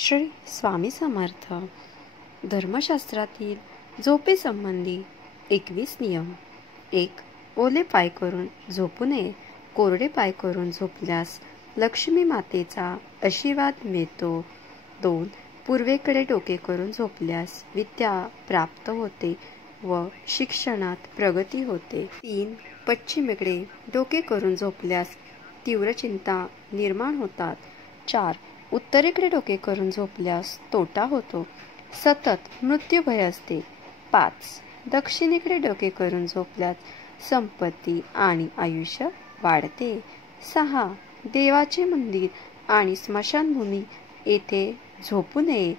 श्री स्वामी समर्थ. धर्मशास्त्रातील झोपेसंबंधी 21 नियम. 1. ओले पाय करून झोपू नये. कोरडे पाय करून झोपल्यास लक्ष्मी मातेचा आशीर्वाद मिळतो. 2. पूर्वेकडे डोके करून झोपल्यास विद्या प्राप्त होते व शिक्षणात प्रगती होते. 3. पश्चिमेकडे डोके करून झोपल्यास तीव्र चिंता निर्माण होतात. 4. उत्तरेकडे डोके करून झोपल्यास तोटा होतो, सतत मृत्यू भय असते. 5. दक्षिणेकडे डोके करून झोपल्यास संपत्ती आणि आयुष्य वाढते. 6. देवाचे मंदिर आणि स्मशानभूमी येथे झोपू नये.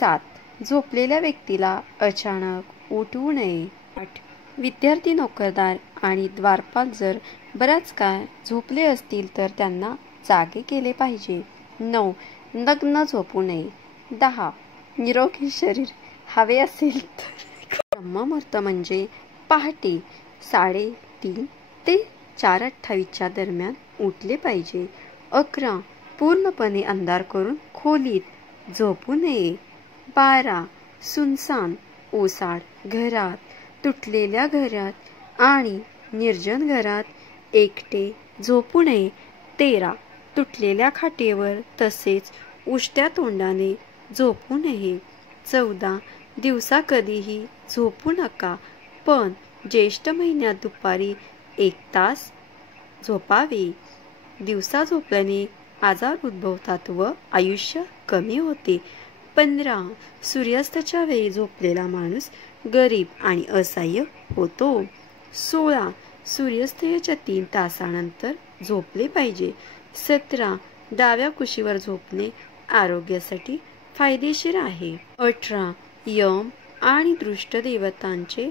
7. झोपलेल्या व्यक्तीला अचानक उठवू नये. 8. विद्यार्थी, नोकरदार आणि द्वारपाल जर बराच काळ झोपले असतील तर त्यांना जागे केले पाहिजे. 9. नग्न झोपू नये. 10. निरोगी शरीर हवे असेल तर ब्रह्ममुहूर्त म्हणजे पहाटे 3:30 ते 4:28 दरम्यान उठले पाहिजे. 11. पूर्णपणे अंधार करून खोलीत झोपू नये. 12. सुनसान, ओसाड घरात, तुटलेल्या घरात आणि निर्जन घरात एकटे झोपू नये. 13. तुटलेल्या खाटेवर तसेच उष्ट्या तोंडाने झोपू नये. 14. दिवसा कधीही झोपू नका, पण ज्येष्ठ महिन्यात दुपारी 1 तास झोपावे. दिवसा झोपल्याने आजार उद्भवतात व आयुष्य कमी होते. 15. सूर्यास्ताच्या वेळी झोपलेला माणूस गरीब आणि असहाय्य होतो. 16. सूर्यास्ताच्या 3 तासानंतर झोपले पाहिजे. 17. डाव्या कुशीवर झोपणे आरोग्यासाठी फायदेशीर आहे. 18. यम आणि दृष्ट देवतांचे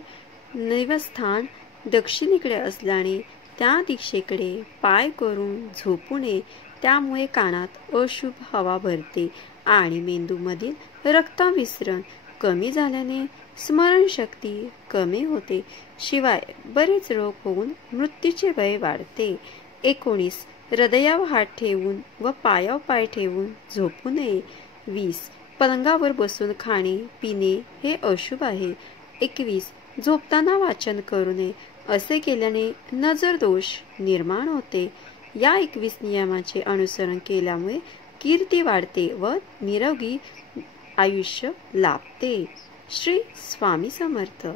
निवासस्थान दक्षिणेकडे असल्याने त्या दिशेकडे पाय करून झोपू नये. त्यामुळे कानात अशुभ हवा भरते आणि मेंदूमधील रक्ताभिसरण कमी झाल्याने स्मरणशक्ती कमी होते. शिवाय बरेच रोग होऊन मृत्यूचे भय वाढते. 19. हृदयावर हात ठेवून व पायावर पाय ठेवून झोपू नये. 20. पलंगावर बसून खाणे पिणे हे अशुभ आहे. 21. झोपताना वाचन करू नये. असे केल्याने नजर दोष निर्माण होते. या 21 नियमाचे अनुसरण केल्यामुळे कीर्ती वाढते व निरोगी आयुष्य लाभते. श्री स्वामी समर्थ.